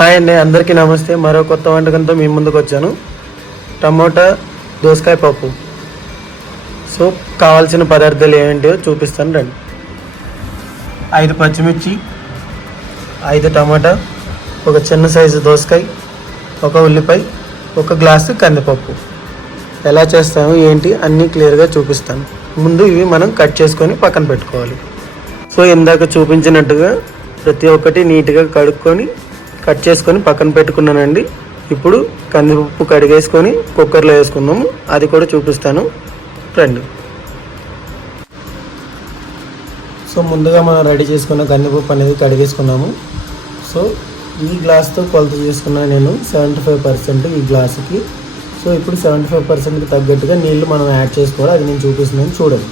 Hi అండి, అందరికీ నమస్తే. మరో కొత్త వంటకంతో మీ ముందుకు వచ్చాను. టమోటా దోసకాయ పప్పు. సో కావాల్సిన పదార్థాలు ఏంటో చూపిస్తాను రండి. 5 పచ్చిమిర్చి, 5 టమాటా, ఒక చిన్న సైజు దోసకాయ, ఒక ఉల్లిపాయ, 1 గ్లాసు కందిపప్పు. ఎలా చేస్తాము ఏంటి అన్నీ క్లియర్గా చూపిస్తాను. ముందు ఇవి మనం కట్ చేసుకొని పక్కన పెట్టుకోవాలి. సో ఇందాక చూపించినట్టుగా ప్రతి ఒక్కటి నీట్గా కడుక్కొని కట్ చేసుకొని పక్కన పెట్టుకున్నానండి. ఇప్పుడు కందిపప్పు కడిగేసుకొని కుక్కర్లో వేసుకున్నాము, అది కూడా చూపిస్తాను రండి. సో ముందుగా మనం రెడీ చేసుకున్న కందిపప్పు అనేది కడిగేసుకున్నాము. సో ఈ గ్లాస్తో కొలత చేసుకున్నాను నేను 75% ఈ గ్లాసుకి. సో ఇప్పుడు 75%కి తగ్గట్టుగా నీళ్లు మనం యాడ్ చేసుకోవాలి, అది నేను చూపిస్తున్నాను చూడండి.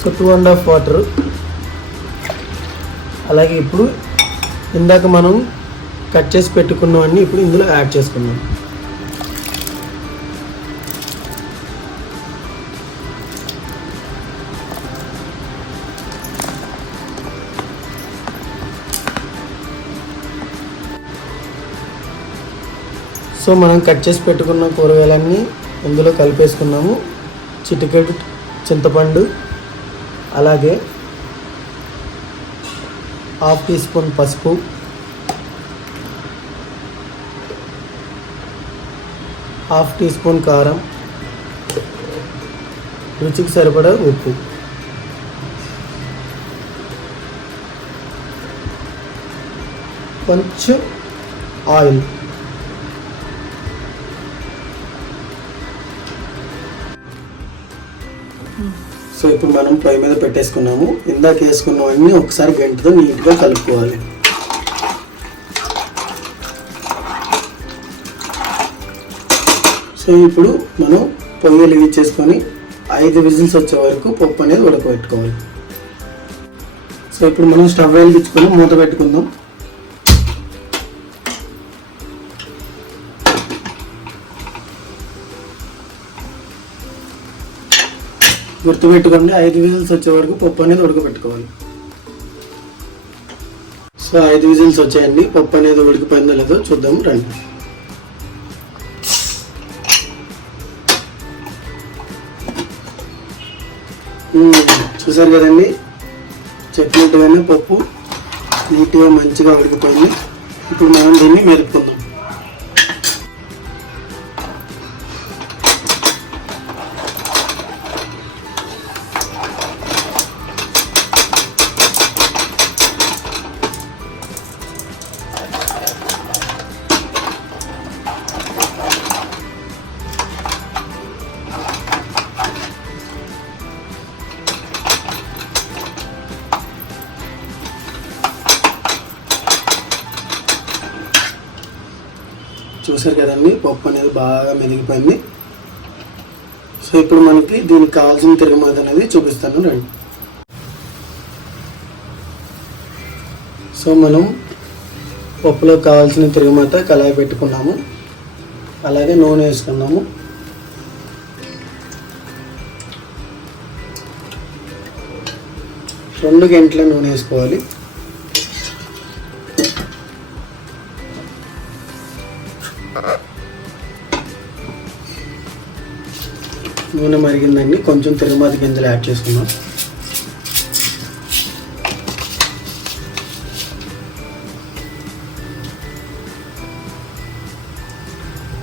So 2.5 water. అలాగే ఇప్పుడు ఇందాక మనం కట్ చేసి పెట్టుకున్నవన్నీ ఇప్పుడు ఇందులో యాడ్ చేసుకున్నాం. సో మనం కట్ చేసి పెట్టుకున్న కూరగాయలన్నీ ఇందులో కలిపేసుకున్నాము. చిటికెడు చింతపండు, అలాగే 1/2 టీ స్పూన్ పసుపు, 1/2 టీ స్పూన్ కారం, రుచికి సరిపడా ఉప్పు, కొంచెం ఆయిల్. సో ఇప్పుడు మనం పొయ్యి మీద పెట్టేసుకున్నాము. ఇందాక వేసుకున్నవన్నీ ఒకసారి గంటతో నీట్గా కలుపుకోవాలి. సో ఇప్పుడు మనం పొయ్యి వెలిగించేసుకొని 5 విజిల్స్ వచ్చే వరకు పప్పు అనేది ఉడకబెట్టుకోవాలి. సో ఇప్పుడు మనం స్టవ్ వెలిగించుకొని మూత పెట్టుకుందాం. గుర్తుపెట్టుకోండి, 5 విజిల్స్ వచ్చే వరకు పప్పు అనేది ఉడకబెట్టుకోవాలి. సో 5 విజిల్స్ వచ్చాయండి. పప్పు అనేది ఉడికిపోయిందో లేదో చూద్దాం రండి. చూసారు కదండి, చెప్పినట్టుగానే పప్పు నీట్గా మంచిగా ఉడికిపోయింది. ఇప్పుడు మనం దీన్ని మెలుపుకుందాం. చూసారు కదండి, పప్పు అనేది బాగా మెదిగిపోయింది. సో ఇప్పుడు మనకి దీనికి కావాల్సిన తిరగమాత అనేది చూపిస్తాను రండి. సో మనం పప్పులో కావాల్సిన తిరగమాత కళాయి పెట్టుకున్నాము, అలాగే నూనె వేసుకున్నాము. రెండు గంటల నూనె వేసుకోవాలి. నూనె మరిగిందండి, కొంచెం తిరగమాత గింజలు యాడ్ చేసుకున్నాం.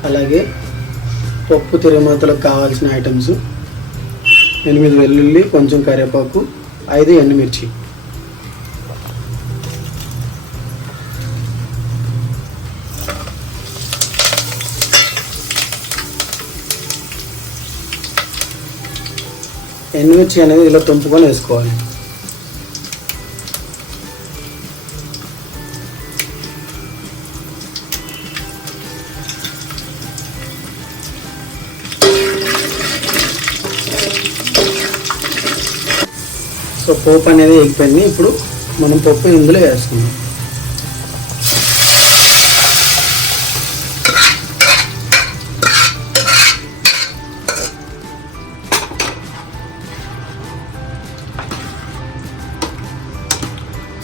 అలాగే పప్పు తిరగమాతలకు కావాల్సిన ఐటమ్స్ 8 వెల్లుల్లి, కొంచెం కరివేపాకు, 5 ఎండుమిర్చి. ఎండుమిర్చి అనేది ఇలా తుంపుకొని వేసుకోవాలి. సో పోపు అనేది ఎగిపోయింది. ఇప్పుడు మనం పప్పు ఇందులో వేసుకుందాం.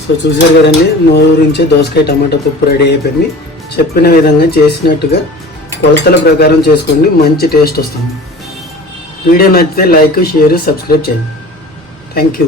సో చూసారు కదండి, నోరుంచే దోసకాయ టమాటా పప్పు రెడీ అయిపోయింది. చెప్పిన విధంగా చేసినట్టుగా కొలతల ప్రకారం చేసుకోండి, మంచి టేస్ట్ వస్తుంది. వీడియో నచ్చితే లైక్, షేర్, సబ్స్క్రైబ్ చేయండి. Thank you.